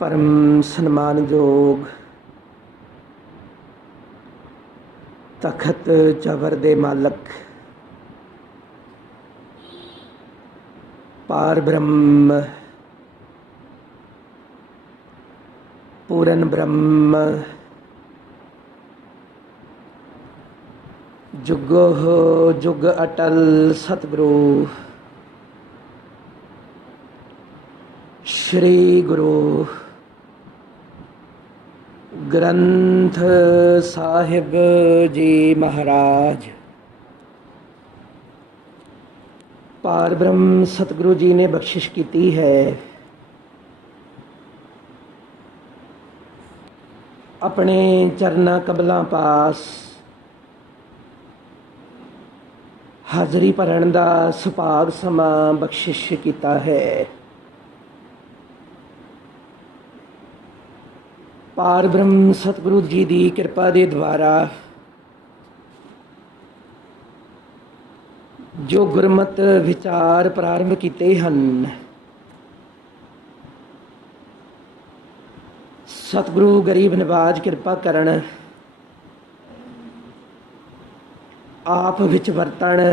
परम सन्मानयोग तखत जबर दे मालक पार ब्रह्म पूरन ब्रह्म जुगो जुग अटल सतगुरु श्री गुरु ग्रंथ साहिब जी महाराज। पार ब्रह्म सतगुरु जी ने बख्शिश की है अपने चरना कबलों पास हाजरी भरन का सुभाग समा बख्शिश किया है। पार ब्रह्म सतगुरु जी की कृपा के द्वारा जो गुरमत विचार प्रारंभ किए हैं, सतगुरु गरीब नवाज कृपा करन आप विच वरतन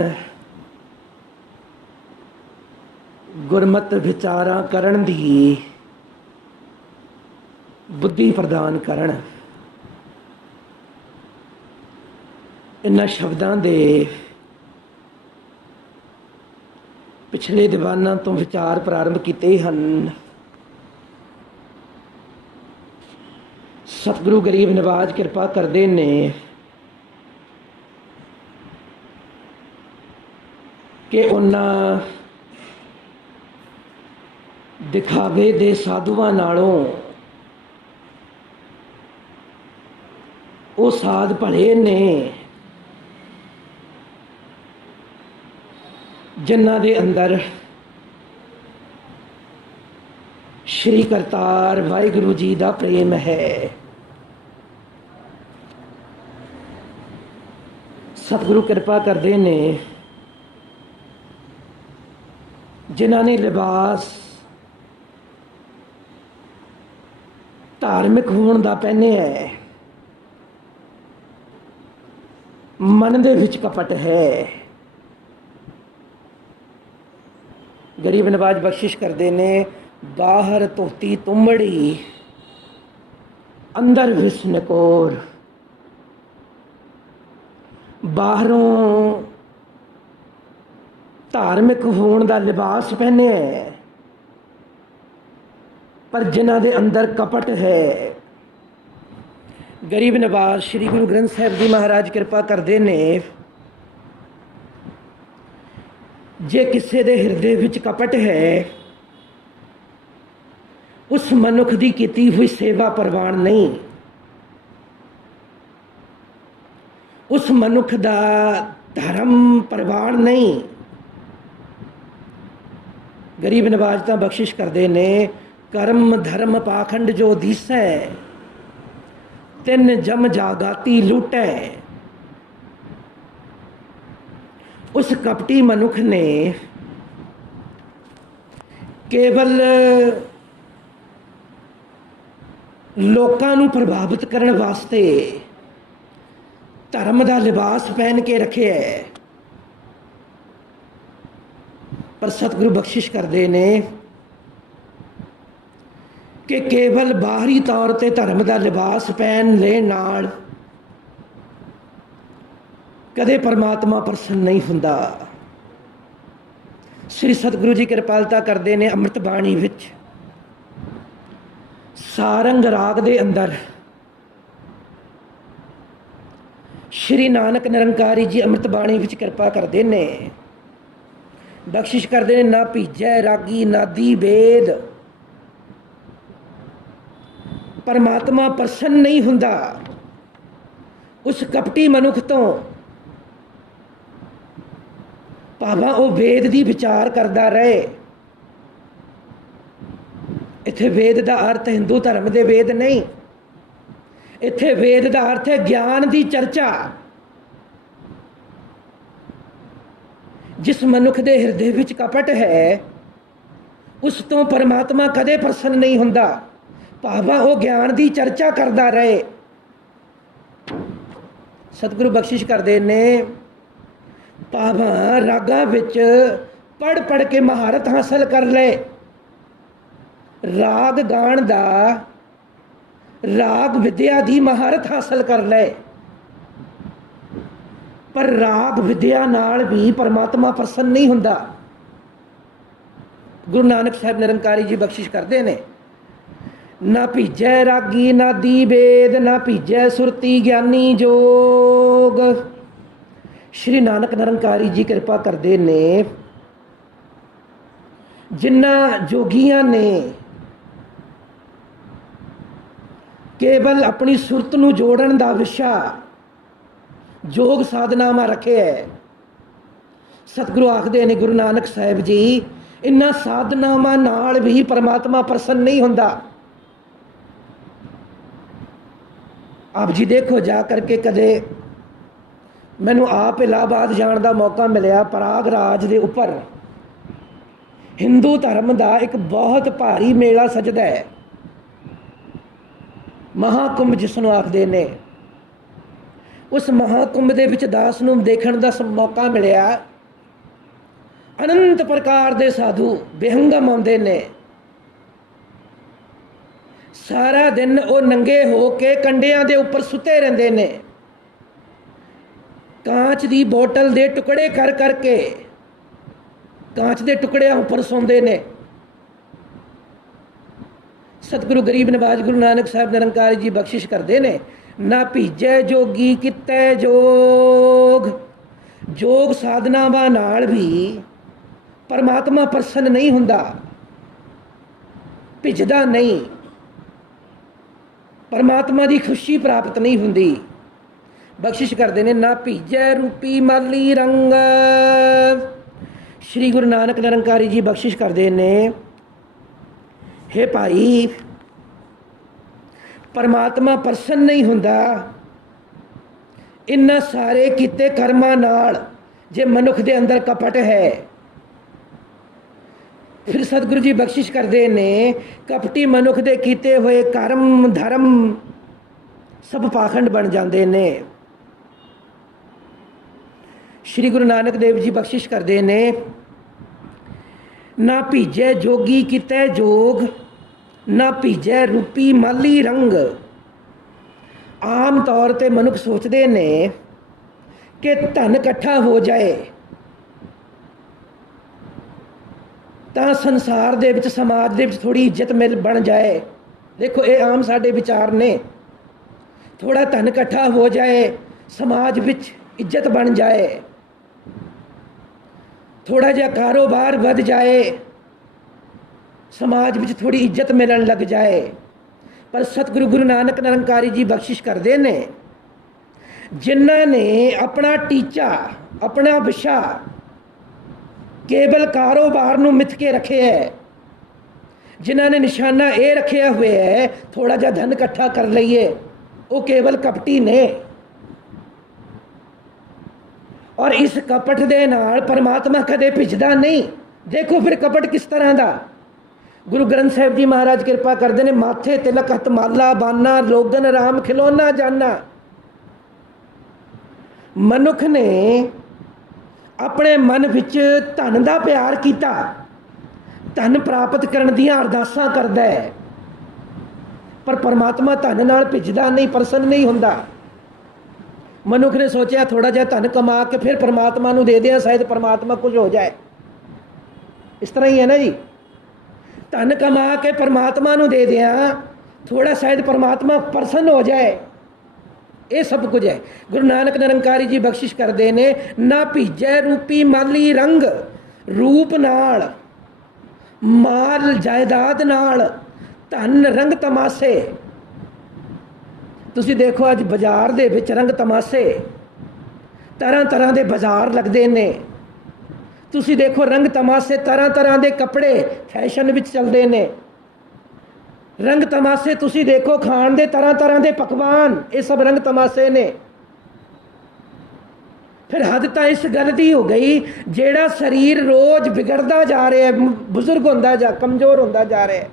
गुरमत विचारा करन दी बुद्धि प्रदान करन। इन्हां शब्दां दे पिछले दीवाना तो विचार प्रारंभ किए हैं। सतगुरु गरीब नवाज कृपा करते ने कि उन्हां दिखावे दे साधुआं नालों वो साध भले ने जिन्हां दे अंदर श्री करतार वाहिगुरु जी का प्रेम है। सतगुरु कृपा करते ने जिन्हां ने लिबास धार्मिक होने का पहने है, मन दे विच कपट है। गरीब नवाज बख्शिश करते ने बाहर धोती तुंबड़ी अंदर विस्नकोर। बाहरों धार्मिक होने का लिबास पहने है, पर जिन्हां दे अंदर कपट है। गरीब नवाज श्री गुरु ग्रंथ साहिब जी महाराज कृपा करते ने जे किसी दे हिरदे विच कपट है, उस मनुख की कीती हुई सेवा प्रवान नहीं, उस मनुख का धर्म प्रवान नहीं। गरीब नवाज तो बख्शिश करते ने कर्म धर्म पाखंड जो दिसै तिन जम जागाती लूटै। उस कपटी मनुख ने केवल लोकां नूं प्रभावित करने वास्ते धर्म का लिबास पहन के रखे है, पर सतगुरु बख्शिश करते ने कि केवल बाहरी तौर पर धर्म का लिबास पहन लेण नाल कदे परमात्मा प्रसन्न नहीं हुंदा। श्री सतगुरु जी कृपालता करते ने अमृत बाणी विच सारंग राग दे अंदर श्री नानक निरंकारी जी अमृत बाणी विच कृपा करते ने बख्शिश करते ने ना भीजै रागी नादी वेद। परमात्मा प्रसन्न नहीं हुंदा उस कपटी मनुख तो, भावें वो वेद की विचार करता रहे। इत्थे वेद का अर्थ हिंदू धर्म के वेद नहीं, इत्थे वेद का अर्थ है ज्ञान की चर्चा। जिस मनुख के हिरदे विच कपट है, उस तो परमात्मा कदे प्रसन्न नहीं हुंदा। ਭਾਵਾਂ ਉਹ ਗਿਆਨ ਦੀ ਚਰਚਾ ਕਰਦਾ ਰਹੇ। ਸਤਿਗੁਰੂ ਬਖਸ਼ਿਸ਼ ਕਰਦੇ ਨੇ, ਭਾਵਾਂ ਰਾਗਾਂ ਵਿੱਚ ਪੜ੍ਹ ਪੜ੍ਹ ਕੇ ਮਹਾਰਤ ਹਾਸਲ ਕਰ ਲਏ, ਰਾਗ ਗਾਣ ਦਾ, ਰਾਗ ਵਿਦਿਆ ਦੀ ਮਹਾਰਤ ਹਾਸਲ ਕਰ ਲਏ, ਪਰ ਰਾਗ ਵਿਦਿਆ ਨਾਲ ਵੀ ਪਰਮਾਤਮਾ ਪ੍ਰਸੰਨ ਨਹੀਂ ਹੁੰਦਾ। ਗੁਰੂ ਨਾਨਕ ਸਾਹਿਬ ਨਿਰੰਕਾਰੀ ਜੀ ਬਖਸ਼ਿਸ਼ ਕਰਦੇ ਨੇ, ਨਾ ਭੀਜੈ ਰਾਗੀ ਨਾਦੀ ਵੇਦ, ਨਾ ਭੀਜੈ ਸੁਰਤੀ ਗਿਆਨੀ ਜੋਗ। ਸ਼੍ਰੀ ਨਾਨਕ ਨਿਰੰਕਾਰੀ ਜੀ ਕਿਰਪਾ ਕਰਦੇ ਨੇ, ਜਿਨ੍ਹਾਂ ਜੋਗੀਆਂ ਨੇ ਕੇਵਲ ਆਪਣੀ ਸੁਰਤ ਨੂੰ ਜੋੜਨ ਦਾ ਵਿਸ਼ਾ ਯੋਗ ਸਾਧਨਾਵਾਂ ਰੱਖਿਆ ਹੈ। ਸਤਿਗੁਰੂ ਆਖਦੇ ਨੇ ਗੁਰੂ ਨਾਨਕ ਸਾਹਿਬ ਜੀ, ਇਨ੍ਹਾਂ ਸਾਧਨਾਵਾਂ ਨਾਲ ਵੀ ਪਰਮਾਤਮਾ ਪ੍ਰਸੰਨ ਨਹੀਂ ਹੁੰਦਾ। ਆਪ ਜੀ ਦੇਖੋ, ਜਾ ਕਰਕੇ ਕਦੇ ਮੈਨੂੰ ਆਪ ਇਲਾਹਾਬਾਦ ਜਾਣ ਦਾ ਮੌਕਾ ਮਿਲਿਆ। ਪ੍ਰਯਾਗਰਾਜ ਦੇ ਉੱਪਰ ਹਿੰਦੂ ਧਰਮ ਦਾ ਇੱਕ ਬਹੁਤ ਭਾਰੀ ਮੇਲਾ ਸਜਦਾ ਹੈ, ਮਹਾਕੁੰਭ ਜਿਸ ਨੂੰ ਆਖਦੇ ਨੇ। ਉਸ ਮਹਾਕੁੰਭ ਦੇ ਵਿੱਚ ਦਾਸ ਨੂੰ ਦੇਖਣ ਦਾ ਮੌਕਾ ਮਿਲਿਆ। ਅਨੰਤ ਪ੍ਰਕਾਰ ਦੇ ਸਾਧੂ ਬੇਹੰਗਮ ਆਉਂਦੇ ਨੇ। ਸਾਰਾ ਦਿਨ ਉਹ ਨੰਗੇ ਹੋ ਕੇ ਕੰਢਿਆਂ ਦੇ ਉੱਪਰ ਸੁੱਤੇ ਰਹਿੰਦੇ ਨੇ, ਕਾਂਚ ਦੀ ਬੋਤਲ ਦੇ ਟੁਕੜੇ ਕਰ ਕਰਕੇ ਕਾਂਚ ਦੇ ਟੁਕੜਿਆਂ ਉੱਪਰ ਸੌਂਦੇ ਨੇ। ਸਤਿਗੁਰੂ ਗਰੀਬ ਨਵਾਜ ਗੁਰੂ ਨਾਨਕ ਸਾਹਿਬ ਨਿਰੰਕਾਰੀ ਜੀ ਬਖਸ਼ਿਸ਼ ਕਰਦੇ ਨੇ, ਨਾ ਭੀਜੈ ਜੋਗੀ ਕਿਤੈ ਜੋਗ। ਯੋਗ ਸਾਧਨਾਵਾਂ ਨਾਲ ਵੀ ਪਰਮਾਤਮਾ ਪ੍ਰਸੰਨ ਨਹੀਂ ਹੁੰਦਾ, ਭਿੱਜਦਾ ਨਹੀਂ, ਪਰਮਾਤਮਾ ਦੀ ਖੁਸ਼ੀ ਪ੍ਰਾਪਤ ਨਹੀਂ ਹੁੰਦੀ। ਬਖਸ਼ਿਸ਼ ਕਰਦੇ ਨੇ, ਨਾ ਭੀਜੈ ਰੂਪੀ ਮਾਲੀ ਰੰਗ। ਸ਼੍ਰੀ ਗੁਰੂ ਨਾਨਕ ਨਿਰੰਕਾਰੀ ਜੀ ਬਖਸ਼ਿਸ਼ ਕਰਦੇ ਨੇ, ਹੇ ਭਾਈ, ਪਰਮਾਤਮਾ ਪ੍ਰਸੰਨ ਨਹੀਂ ਹੁੰਦਾ ਇਨ੍ਹਾਂ ਸਾਰੇ ਕੀਤੇ ਕਰਮਾਂ ਨਾਲ। ਜੇ ਮਨੁੱਖ ਦੇ ਅੰਦਰ ਕਪਟ ਹੈ, ਫਿਰ ਸਤਿਗੁਰੂ ਜੀ ਬਖਸ਼ਿਸ਼ ਕਰਦੇ ਨੇ, ਕਪਟੀ ਮਨੁੱਖ ਦੇ ਕੀਤੇ ਹੋਏ ਕਰਮ ਧਰਮ ਸਭ ਪਾਖੰਡ ਬਣ ਜਾਂਦੇ ਨੇ। ਸ਼੍ਰੀ ਗੁਰੂ ਨਾਨਕ ਦੇਵ ਜੀ ਬਖਸ਼ਿਸ਼ ਕਰਦੇ ਨੇ, ਨਾ ਭੀਜੈ ਜੋਗੀ ਕਿਤੈ ਜੋਗ, ਨਾ ਭੀਜੈ ਰੂਪੀ ਮਾਲੀ ਰੰਗ। ਆਮ ਤੌਰ 'ਤੇ ਮਨੁੱਖ ਸੋਚਦੇ ਨੇ ਕਿ ਧਨ ਇਕੱਠਾ ਹੋ ਜਾਏ ਤਾਂ ਸੰਸਾਰ ਦੇ ਵਿੱਚ, ਸਮਾਜ ਦੇ ਵਿੱਚ ਥੋੜ੍ਹੀ ਇੱਜ਼ਤ ਬਣ ਜਾਏ। ਦੇਖੋ, ਇਹ ਆਮ ਸਾਡੇ ਵਿਚਾਰ ਨੇ। ਥੋੜ੍ਹਾ ਧਨ ਇਕੱਠਾ ਹੋ ਜਾਏ, ਸਮਾਜ ਵਿੱਚ ਇੱਜ਼ਤ ਬਣ ਜਾਏ, ਥੋੜ੍ਹਾ ਜਿਹਾ ਕਾਰੋਬਾਰ ਵੱਧ ਜਾਏ, ਸਮਾਜ ਵਿੱਚ ਥੋੜ੍ਹੀ ਇੱਜ਼ਤ ਮਿਲਣ ਲੱਗ ਜਾਏ। ਪਰ ਸਤਿਗੁਰੂ ਗੁਰੂ ਨਾਨਕ ਨਿਰੰਕਾਰੀ ਜੀ ਬਖਸ਼ਿਸ਼ ਕਰਦੇ ਨੇ, ਜਿਨ੍ਹਾਂ ਨੇ ਆਪਣਾ ਟੀਚਾ, ਆਪਣਾ ਵਿਸ਼ਾ ਕੇਵਲ ਕਾਰੋਬਾਰ ਨੂੰ ਮਿੱਥ ਕੇ ਰੱਖਿਆ ਹੈ, ਜਿਨ੍ਹਾਂ ਨੇ ਨਿਸ਼ਾਨਾ ਇਹ ਰੱਖਿਆ ਹੋਇਆ ਹੈ ਥੋੜ੍ਹਾ ਜਿਹਾ ਧਨ ਇਕੱਠਾ ਕਰ ਲਈਏ, ਉਹ ਕੇਵਲ ਕਪਟੀ ਨੇ। ਔਰ ਇਸ ਕਪਟ ਦੇ ਨਾਲ ਪਰਮਾਤਮਾ ਕਦੇ ਭਿੱਜਦਾ ਨਹੀਂ। ਦੇਖੋ ਫਿਰ ਕਪਟ ਕਿਸ ਤਰ੍ਹਾਂ ਦਾ। ਗੁਰੂ ਗ੍ਰੰਥ ਸਾਹਿਬ ਜੀ ਮਹਾਰਾਜ ਕਿਰਪਾ ਕਰਦੇ ਨੇ, ਮਾਥੇ ਤਿਲਕ ਹੱਥ ਮਾਲਾ ਬਾਨਾ, ਲੋਗਨ ਰਾਮ ਖਿਲੋਨਾ ਜਾਨਾ। ਮਨੁੱਖ ਨੇ ਆਪਣੇ ਮਨ ਵਿੱਚ ਧਨ ਦਾ ਪਿਆਰ ਕੀਤਾ, ਧਨ ਪ੍ਰਾਪਤ ਕਰਨ ਦੀਆਂ ਅਰਦਾਸਾਂ ਕਰਦਾ ਹੈ, ਪਰ ਪਰਮਾਤਮਾ ਧਨ ਨਾਲ ਭਿੱਜਦਾ ਨਹੀਂ, ਪ੍ਰਸੰਨ ਨਹੀਂ ਹੁੰਦਾ। ਮਨੁੱਖ ਨੇ ਸੋਚਿਆ ਥੋੜ੍ਹਾ ਜਿਹਾ ਧਨ ਕਮਾ ਕੇ ਫਿਰ ਪਰਮਾਤਮਾ ਨੂੰ ਦੇ ਦਿਆਂ, ਸ਼ਾਇਦ ਪਰਮਾਤਮਾ ਕੁਝ ਹੋ ਜਾਏ। ਇਸ ਤਰ੍ਹਾਂ ਹੀ ਹੈ ਨਾ ਜੀ, ਧਨ ਕਮਾ ਕੇ ਪਰਮਾਤਮਾ ਨੂੰ ਦੇ ਦਿਆਂ, ਥੋੜ੍ਹਾ ਸ਼ਾਇਦ ਪਰਮਾਤਮਾ ਪ੍ਰਸੰਨ ਹੋ ਜਾਏ। ਇਹ ਸਭ ਕੁਝ ਹੈ। ਗੁਰੂ ਨਾਨਕ ਨਿਰੰਕਾਰੀ ਜੀ ਬਖਸ਼ਿਸ਼ ਕਰਦੇ ਨੇ, ਨਾ ਭੀਜੈ ਰੂਪੀ ਮਾਲੀ ਰੰਗ। ਰੂਪ ਨਾਲ, ਮਾਲ ਜਾਇਦਾਦ ਨਾਲ, ਧਨ ਰੰਗ ਤਮਾਸ਼ੇ। ਤੁਸੀਂ ਦੇਖੋ ਅੱਜ ਬਾਜ਼ਾਰ ਦੇ ਵਿੱਚ ਰੰਗ ਤਮਾਸ਼ੇ, ਤਰ੍ਹਾਂ ਤਰ੍ਹਾਂ ਦੇ ਬਾਜ਼ਾਰ ਲੱਗਦੇ ਨੇ। ਤੁਸੀਂ ਦੇਖੋ ਰੰਗ ਤਮਾਸ਼ੇ, ਤਰ੍ਹਾਂ ਤਰ੍ਹਾਂ ਦੇ ਕੱਪੜੇ ਫੈਸ਼ਨ ਵਿੱਚ ਚੱਲਦੇ ਨੇ। ਰੰਗ ਤਮਾਸ਼ੇ ਤੁਸੀਂ ਦੇਖੋ, ਖਾਣ ਦੇ ਤਰ੍ਹਾਂ ਤਰ੍ਹਾਂ ਦੇ ਪਕਵਾਨ, ਇਹ ਸਭ ਰੰਗ ਤਮਾਸ਼ੇ ਨੇ। ਫਿਰ ਹੱਦ ਤਾਂ ਇਸ ਗੱਲ ਦੀ ਹੋ ਗਈ, ਜਿਹੜਾ ਸਰੀਰ ਰੋਜ਼ ਵਿਗੜਦਾ ਜਾ ਰਿਹਾ, ਬਜ਼ੁਰਗ ਹੁੰਦਾ ਕਮਜ਼ੋਰ ਹੁੰਦਾ ਜਾ ਰਿਹਾ,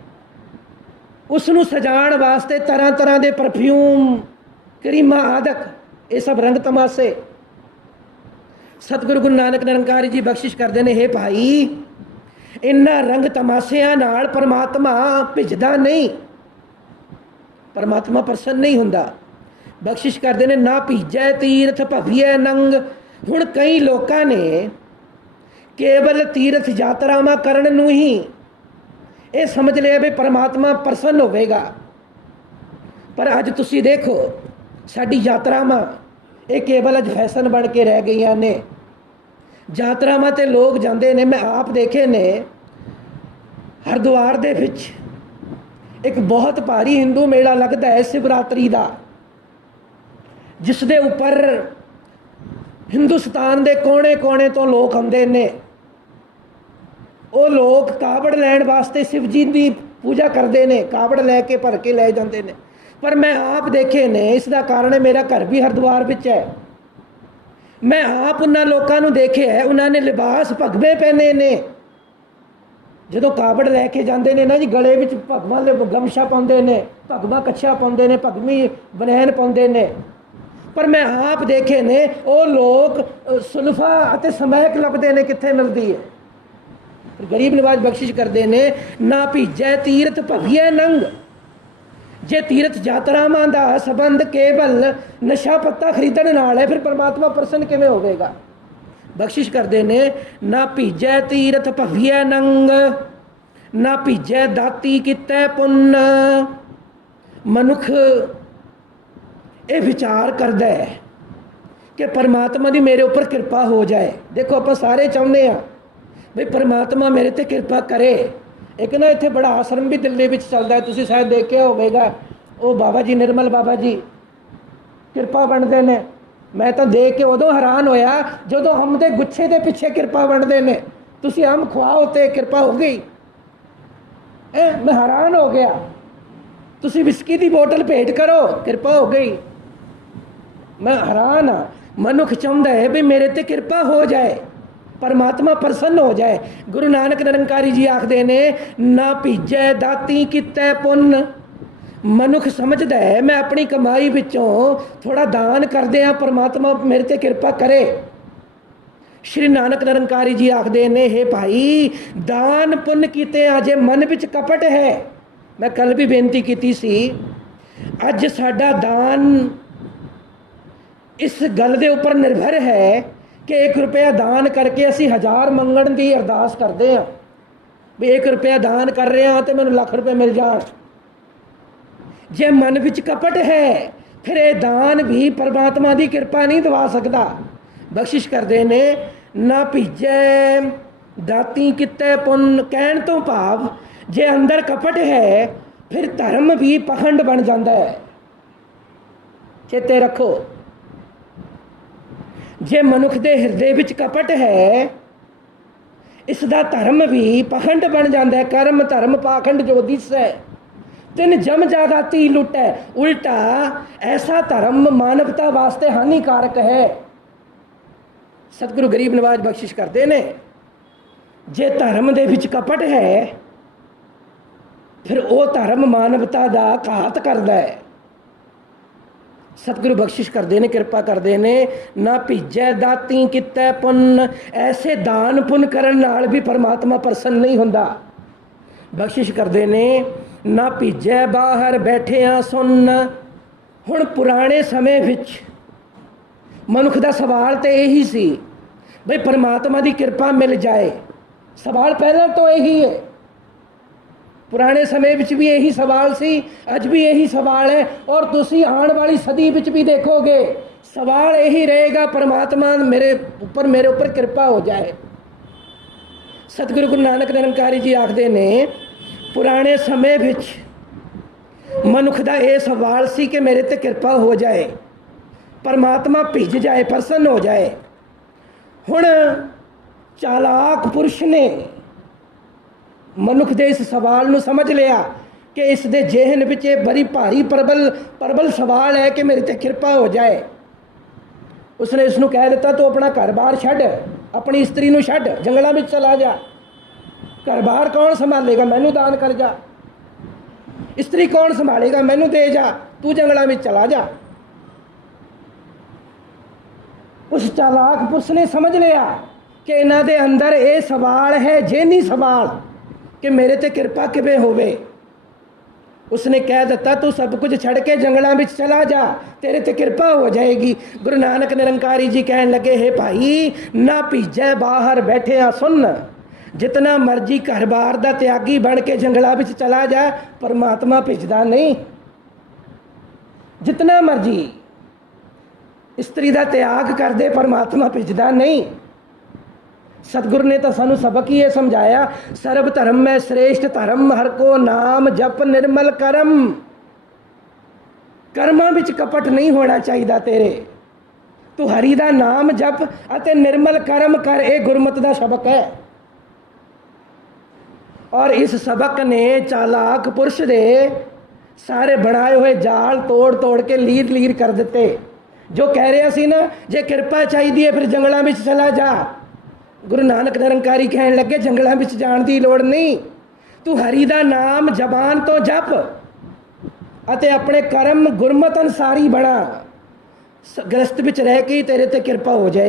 ਉਸ ਨੂੰ ਸਜਾਉਣ ਵਾਸਤੇ ਤਰ੍ਹਾਂ ਤਰ੍ਹਾਂ ਦੇ ਪਰਫਿਊਮ, ਕਰੀਮਾਂ ਆਦਿਕ ਇਹ ਸਭ ਰੰਗ ਤਮਾਸ਼ੇ। ਸਤਿਗੁਰੂ ਗੁਰੂ ਨਾਨਕ ਨਿਰੰਕਾਰੀ ਜੀ ਬਖਸ਼ਿਸ਼ ਕਰਦੇ ਨੇ, ਹੇ ਭਾਈ ਇਹਨਾਂ ਰੰਗ ਤਮਾਸ਼ਿਆਂ ਨਾਲ ਪਰਮਾਤਮਾ ਭਿੱਜਦਾ ਨਹੀਂ, ਪਰਮਾਤਮਾ ਪ੍ਰਸੰਨ ਨਹੀਂ ਹੁੰਦਾ। ਬਖਸ਼ਿਸ਼ ਕਰਦੇ ਨੇ, ਨਾ ਭੀਜੈ ਤੀਰਥ ਭਵੀਐ ਨੰਗ। ਹੁਣ ਕਈ ਲੋਕਾਂ ਨੇ ਕੇਵਲ ਤੀਰਥ ਯਾਤਰਾਵਾਂ ਕਰਨ ਨੂੰ ਹੀ ਇਹ ਸਮਝ ਲਿਆ ਵੀ ਪਰਮਾਤਮਾ ਪ੍ਰਸੰਨ ਹੋਵੇਗਾ। ਪਰ ਅੱਜ ਤੁਸੀਂ ਦੇਖੋ ਸਾਡੀ ਯਾਤਰਾਵਾਂ ਇਹ ਕੇਵਲ ਅੱਜ ਫੈਸ਼ਨ ਬਣ ਕੇ ਰਹਿ ਗਈਆਂ ਨੇ। ਯਾਤਰਾਵਾਂ 'ਤੇ ਲੋਕ ਜਾਂਦੇ ਨੇ, ਮੈਂ ਆਪ ਦੇਖੇ ਨੇ। ਹਰਿਦੁਆਰ ਦੇ ਵਿੱਚ ਇੱਕ ਬਹੁਤ ਭਾਰੀ ਹਿੰਦੂ ਮੇਲਾ ਲੱਗਦਾ ਹੈ ਸ਼ਿਵਰਾਤਰੀ ਦਾ, ਜਿਸ ਦੇ ਉੱਪਰ ਹਿੰਦੁਸਤਾਨ ਦੇ ਕੋਨੇ ਕੋਨੇ ਤੋਂ ਲੋਕ ਆਉਂਦੇ ਨੇ। ਉਹ ਲੋਕ ਕਾਵੜ ਲੈਣ ਵਾਸਤੇ ਸ਼ਿਵ ਜੀ ਦੀ ਪੂਜਾ ਕਰਦੇ ਨੇ, ਕਾਵੜ ਲੈ ਕੇ ਭਰ ਕੇ ਲੈ ਜਾਂਦੇ ਨੇ। ਪਰ ਮੈਂ ਆਪ ਦੇਖੇ ਨੇ, ਇਸ ਦਾ ਕਾਰਨ ਹੈ ਮੇਰਾ ਘਰ ਵੀ ਹਰਿਦੁਆਰ ਵਿੱਚ ਹੈ। ਮੈਂ ਆਪ ਉਹਨਾਂ ਲੋਕਾਂ ਨੂੰ ਦੇਖਿਆ ਹੈ, ਉਹਨਾਂ ਨੇ ਲਿਬਾਸ ਭਗਵੇਂ ਪਹਿਨੇ ਨੇ। ਜਦੋਂ ਕਾਵੜ ਲੈ ਕੇ ਜਾਂਦੇ ਨੇ ਨਾ ਜੀ, ਗਲੇ ਵਿੱਚ ਭਗਵਾਂ ਦੇ ਗਮਛਾ ਪਾਉਂਦੇ ਨੇ, ਭਗਵਾਂ ਕੱਛਾ ਪਾਉਂਦੇ ਨੇ, ਭਗਵੀ ਬਨੈਣ ਪਾਉਂਦੇ ਨੇ। ਪਰ ਮੈਂ ਆਪ ਦੇਖੇ ਨੇ ਉਹ ਲੋਕ ਸੁਲਫਾ ਅਤੇ ਸਮੈਕ ਲੱਭਦੇ ਨੇ, ਕਿੱਥੇ ਮਿਲਦੀ ਹੈ। ਗਰੀਬ ਨਿਵਾਜ ਬਖਸ਼ਿਸ਼ ਕਰਦੇ ਨੇ, ਨਾ ਭੀਜੈ ਤੀਰਥ ਭਵੀਐ ਨੰਗ। ਜੇ ਤੀਰਥ ਯਾਤਰਾਵਾਂ ਦਾ ਸੰਬੰਧ ਕੇਵਲ ਨਸ਼ਾ ਪੱਤਾ ਖਰੀਦਣ ਨਾਲ ਹੈ, ਫਿਰ ਪਰਮਾਤਮਾ ਪ੍ਰਸੰਨ ਕਿਵੇਂ ਹੋਵੇਗਾ। ਬਖਸ਼ਿਸ਼ ਕਰਦੇ ਨੇ, ਨਾ ਭੀਜੈ ਤੀਰਥ ਭਵੀਐ ਨੰਗ, ਨਾ ਭੀਜੈ ਦਾਤੀ ਕੀਤੈ ਪੁੰਨ। ਮਨੁੱਖ ਇਹ ਵਿਚਾਰ ਕਰਦਾ ਹੈ ਕਿ ਪਰਮਾਤਮਾ ਦੀ ਮੇਰੇ ਉੱਪਰ ਕਿਰਪਾ ਹੋ ਜਾਏ। ਦੇਖੋ ਆਪਾਂ ਸਾਰੇ ਚਾਹੁੰਦੇ ਹਾਂ ਬਈ ਪਰਮਾਤਮਾ ਮੇਰੇ 'ਤੇ ਕਿਰਪਾ ਕਰੇ। ਇੱਕ ਨਾ ਇੱਥੇ ਬੜਾ ਆਸ਼ਰਮ ਵੀ ਦਿੱਲੀ ਵਿੱਚ ਚੱਲਦਾ ਹੈ, ਤੁਸੀਂ ਸ਼ਾਇਦ ਦੇਖਿਆ ਹੋਵੇਗਾ। ਉਹ ਬਾਬਾ ਜੀ ਨਿਰਮਲ ਬਾਬਾ ਜੀ ਕਿਰਪਾ ਵੰਡਦੇ ਨੇ। ਮੈਂ ਤਾਂ ਦੇਖ ਕੇ ਉਦੋਂ ਹੈਰਾਨ ਹੋਇਆ ਜਦੋਂ ਅੰਬ ਦੇ ਗੁੱਛੇ ਦੇ ਪਿੱਛੇ ਕਿਰਪਾ ਵੰਡਦੇ ਨੇ। ਤੁਸੀਂ ਅੰਬ ਖਵਾਓ ਤੇ ਕਿਰਪਾ ਹੋ ਗਈ। ਮੈਂ ਹੈਰਾਨ ਹੋ ਗਿਆ। ਤੁਸੀਂ ਵਿਸਕੀ ਦੀ ਬੋਤਲ ਭੇਟ ਕਰੋ, ਕਿਰਪਾ ਹੋ ਗਈ। ਮੈਂ ਹੈਰਾਨ ਹਾਂ। ਮਨੁੱਖ ਚਾਹੁੰਦਾ ਹੈ ਵੀ ਮੇਰੇ 'ਤੇ ਕਿਰਪਾ ਹੋ ਜਾਏ, ਪਰਮਾਤਮਾ ਪ੍ਰਸੰਨ ਹੋ ਜਾਏ। ਗੁਰੂ ਨਾਨਕ ਨਿਰੰਕਾਰੀ ਜੀ ਆਖਦੇ ਨੇ, ਨਾ ਭੀਜੈ ਦਾਤੀ ਕੀਤੈ ਪੁੰਨ। ਮਨੁੱਖ ਸਮਝਦਾ ਹੈ ਮੈਂ ਆਪਣੀ ਕਮਾਈ ਵਿੱਚੋਂ ਥੋੜ੍ਹਾ ਦਾਨ ਕਰਦੇ ਹਾਂ, ਪਰਮਾਤਮਾ ਮੇਰੇ 'ਤੇ ਕਿਰਪਾ ਕਰੇ। ਸ਼੍ਰੀ ਨਾਨਕ ਨਿਰੰਕਾਰੀ ਜੀ ਆਖਦੇ ਨੇ, ਹੇ ਭਾਈ ਦਾਨ ਪੁੰਨ ਕੀਤੇ ਆ, ਜੇ ਮਨ ਵਿੱਚ ਕਪਟ ਹੈ। ਮੈਂ ਕੱਲ੍ਹ ਵੀ ਬੇਨਤੀ ਕੀਤੀ ਸੀ, ਅੱਜ ਸਾਡਾ ਦਾਨ ਇਸ ਗੱਲ ਦੇ ਉੱਪਰ ਨਿਰਭਰ ਹੈ ਕਿ 1 ਰੁਪਇਆ ਦਾਨ ਕਰਕੇ ਅਸੀਂ 1000 ਮੰਗਣ ਦੀ ਅਰਦਾਸ ਕਰਦੇ ਹਾਂ ਵੀ 1 ਰੁਪਇਆ ਦਾਨ ਕਰ ਰਹੇ ਹਾਂ ਤੇ ਮੈਨੂੰ ਲੱਖ ਰੁਪਏ ਮਿਲ ਜਾਣ। ਜੇ ਮਨ ਵਿੱਚ ਕਪਟ ਹੈ ਫਿਰ ਇਹ ਦਾਨ ਵੀ ਪਰਮਾਤਮਾ ਦੀ ਕਿਰਪਾ ਨਹੀਂ ਦਵਾ ਸਕਦਾ। ਬਖਸ਼ਿਸ਼ ਕਰਦੇ ਨੇ, ਨਾ ਭੀਜੈ ਦਾਤੀ ਕੀਤੈ ਪੁੰਨ। ਕਹਿਣ ਤੋਂ ਭਾਵ ਜੇ ਅੰਦਰ ਕਪਟ ਹੈ ਫਿਰ ਧਰਮ ਵੀ ਪਖੰਡ ਬਣ ਜਾਂਦਾ ਹੈ। ਚੇਤੇ ਰੱਖੋ, ਜੇ ਮਨੁੱਖ ਦੇ ਹਿਰਦੇ ਵਿੱਚ ਕਪਟ ਹੈ ਇਸ ਦਾ ਧਰਮ ਵੀ ਪਖੰਡ ਬਣ ਜਾਂਦਾ ਹੈ। ਕਰਮ ਧਰਮ ਪਾਖੰਡ ਜੋ ਦਿਸੈ, ਤਿਨ ਜਮ ਜਾਗਾਤੀ ਲੁੱਟੈ। ਉਲਟਾ ਐਸਾ ਧਰਮ ਮਾਨਵਤਾ ਵਾਸਤੇ ਹਾਨੀਕਾਰਕ ਹੈ। ਸਤਿਗੁਰੂ ਗਰੀਬ ਨਿਵਾਜ ਬਖਸ਼ਿਸ਼ ਕਰਦੇ ਨੇ, ਜੇ ਧਰਮ ਦੇ ਵਿੱਚ ਕਪਟ ਹੈ ਫਿਰ ਉਹ ਧਰਮ ਮਾਨਵਤਾ ਦਾ ਘਾਤ ਕਰਦਾ ਹੈ। ਸਤਿਗੁਰੂ ਬਖਸ਼ਿਸ਼ ਕਰਦੇ ਨੇ, ਕਿਰਪਾ ਕਰਦੇ ਨੇ, ਨਾ ਭੀਜੈ ਦਾਤੀ ਕੀਤੈ ਪੁੰਨ। ਐਸੇ ਦਾਨ ਪੁੰਨ ਕਰਨ ਨਾਲ ਵੀ ਪਰਮਾਤਮਾ ਪ੍ਰਸੰਨ ਨਹੀਂ ਹੁੰਦਾ। ਬਖਸ਼ਿਸ਼ ਕਰਦੇ ਨੇ, ਨਾ ਭੀਜੈ ਬਾਹਰ ਬੈਠਿਆਂ ਸੁੰਨ। ਹੁਣ ਪੁਰਾਣੇ ਸਮੇਂ ਵਿੱਚ ਮਨੁੱਖ ਦਾ ਸਵਾਲ ਤਾਂ ਇਹੀ ਸੀ ਬਈ ਪਰਮਾਤਮਾ ਦੀ ਕਿਰਪਾ ਮਿਲ ਜਾਏ। ਸਵਾਲ ਪਹਿਲਾਂ ਤੋਂ ਇਹੀ ਹੈ। ਪੁਰਾਣੇ ਸਮੇਂ ਵਿੱਚ ਵੀ ਇਹੀ ਸਵਾਲ ਸੀ, ਅੱਜ ਵੀ ਇਹੀ ਸਵਾਲ ਹੈ, ਔਰ ਤੁਸੀਂ ਆਉਣ ਵਾਲੀ ਸਦੀ ਵਿੱਚ ਵੀ ਦੇਖੋਗੇ ਸਵਾਲ ਇਹੀ ਰਹੇਗਾ, ਪਰਮਾਤਮਾ ਮੇਰੇ ਉੱਪਰ ਕਿਰਪਾ ਹੋ ਜਾਏ। ਸਤਿਗੁਰੂ ਗੁਰੂ ਨਾਨਕ ਨਿਰੰਕਾਰੀ ਜੀ ਆਖਦੇ ਨੇ, ਪੁਰਾਣੇ ਸਮੇਂ ਵਿੱਚ ਮਨੁੱਖ ਦਾ ਇਹ ਸਵਾਲ ਸੀ ਕਿ ਮੇਰੇ 'ਤੇ ਕਿਰਪਾ ਹੋ ਜਾਏ, ਪਰਮਾਤਮਾ ਭਿੱਜ ਜਾਏ, ਪ੍ਰਸੰਨ ਹੋ ਜਾਏ। ਹੁਣ ਚਾਲਾਕ ਪੁਰਸ਼ ਨੇ ਮਨੁੱਖ ਦੇ ਇਸ ਸਵਾਲ ਨੂੰ ਸਮਝ ਲਿਆ ਕਿ ਇਸ ਦੇ ਜਿਹਨ ਵਿੱਚ ਇਹ ਬੜੀ ਭਾਰੀ ਪ੍ਰਬਲ ਸਵਾਲ ਹੈ ਕਿ ਮੇਰੇ 'ਤੇ ਕਿਰਪਾ ਹੋ ਜਾਏ। ਉਸਨੇ ਇਸ ਨੂੰ ਕਹਿ ਦਿੱਤਾ, ਤੂੰ ਆਪਣਾ ਘਰ-ਬਾਰ ਛੱਡ, ਆਪਣੀ ਇਸਤਰੀ ਨੂੰ ਛੱਡ, ਜੰਗਲਾਂ ਵਿੱਚ ਚਲਾ ਜਾ। ਘਰ-ਬਾਰ ਕੌਣ ਸੰਭਾਲੇਗਾ, ਮੈਨੂੰ ਦਾਨ ਕਰ ਜਾ। ਇਸਤਰੀ ਕੌਣ ਸੰਭਾਲੇਗਾ, ਮੈਨੂੰ ਦੇ ਜਾ, ਤੂੰ ਜੰਗਲਾਂ ਵਿੱਚ ਚਲਾ ਜਾ। ਉਸ ਚਾਲਾਕ ਪੁਰਸ਼ ਨੇ ਸਮਝ ਲਿਆ ਕਿ ਇਹਨਾਂ ਦੇ ਅੰਦਰ ਇਹ ਸਵਾਲ ਹੈ, ਜੇਨੀ ਸਵਾਲ ਕਿ ਮੇਰੇ ਤੇ ਕਿਰਪਾ ਕਿਵੇਂ ਹੋਵੇ। ਉਸਨੇ ਕਹਿ ਦਿੱਤਾ ਤੂੰ ਸਭ ਕੁਝ ਛੱਡ ਕੇ ਜੰਗਲਾਂ ਵਿੱਚ ਚਲਾ ਜਾ, ਤੇਰੇ ਤੇ ਕਿਰਪਾ ਹੋ ਜਾਏਗੀ। ਗੁਰੂ ਨਾਨਕ ਨਿਰੰਕਾਰੀ ਜੀ ਕਹਿਣ ਲੱਗੇ, ਹੈ ਭਾਈ ਨਾ ਭੀਜੈ ਬਾਹਰ ਬੈਠਿਆ ਸੁਣ, ਜਿਤਨਾ ਮਰਜੀ ਘਰ-ਬਾਰ ਦਾ ਤਿਆਗੀ ਬਣ ਕੇ ਜੰਗਲਾਂ ਵਿੱਚ ਚਲਾ ਜਾ, ਪਰਮਾਤਮਾ ਭੇਜਦਾ ਨਹੀਂ। ਜਿਤਨਾ ਮਰਜੀ ਇਸਤਰੀ ਦਾ ਤਿਆਗ ਕਰਦੇ, ਪਰਮਾਤਮਾ ਭੇਜਦਾ ਨਹੀਂ। ਸਤਿਗੁਰੂ ਨੇ ਤਾਂ ਸਾਨੂੰ ਸਬਕ ਹੀ ਇਹ ਸਮਝਾਇਆ, ਸਰਬ ਧਰਮ ਮੈਂ ਸ੍ਰੇਸ਼ਟ ਧਰਮ, ਹਰ ਕੋ ਨਾਮ ਜਪ ਨਿਰਮਲ ਕਰਮ। ਕਰਮਾਂ ਵਿੱਚ ਕਪਟ ਨਹੀਂ ਹੋਣਾ ਚਾਹੀਦਾ ਤੇਰੇ, ਤੂੰ ਹਰੀ ਦਾ ਨਾਮ ਜਪ ਅਤੇ ਨਿਰਮਲ ਕਰਮ ਕਰ। ਇਹ ਗੁਰਮਤ ਦਾ ਸਬਕ ਹੈ। ਔਰ ਇਸ ਸਬਕ ਨੇ ਚਾਲਾਕ ਪੁਰਸ਼ ਦੇ ਸਾਰੇ ਬਣਾਏ ਹੋਏ ਜਾਲ ਤੋੜ ਤੋੜ ਕੇ ਲੀਰ ਲੀਰ ਕਰ ਦਿੱਤੇ। ਜੋ ਕਹਿ ਰਿਹਾ ਸੀ ਨਾ, ਜੇ ਕਿਰਪਾ ਚਾਹੀਦੀ ਹੈ ਫਿਰ ਜੰਗਲਾਂ ਵਿੱਚ ਚਲਾ ਜਾ, ਗੁਰੂ ਨਾਨਕ ਨਿਰੰਕਾਰੀ ਕਹਿਣ ਲੱਗੇ ਜੰਗਲਾਂ ਵਿੱਚ ਜਾਣ ਦੀ ਲੋੜ ਨਹੀਂ, ਤੂੰ ਹਰੀ ਦਾ ਨਾਮ ਜ਼ਬਾਨ ਤੋਂ ਜਪ ਅਤੇ ਆਪਣੇ ਕਰਮ ਗੁਰਮਤ ਅਨੁਸਾਰੀ ਬਣਾ। ਗ੍ਰਸਤ ਵਿੱਚ ਰਹਿ ਕੇ ਤੇਰੇ ਤੇ ਕਿਰਪਾ ਹੋ ਜਾਏ।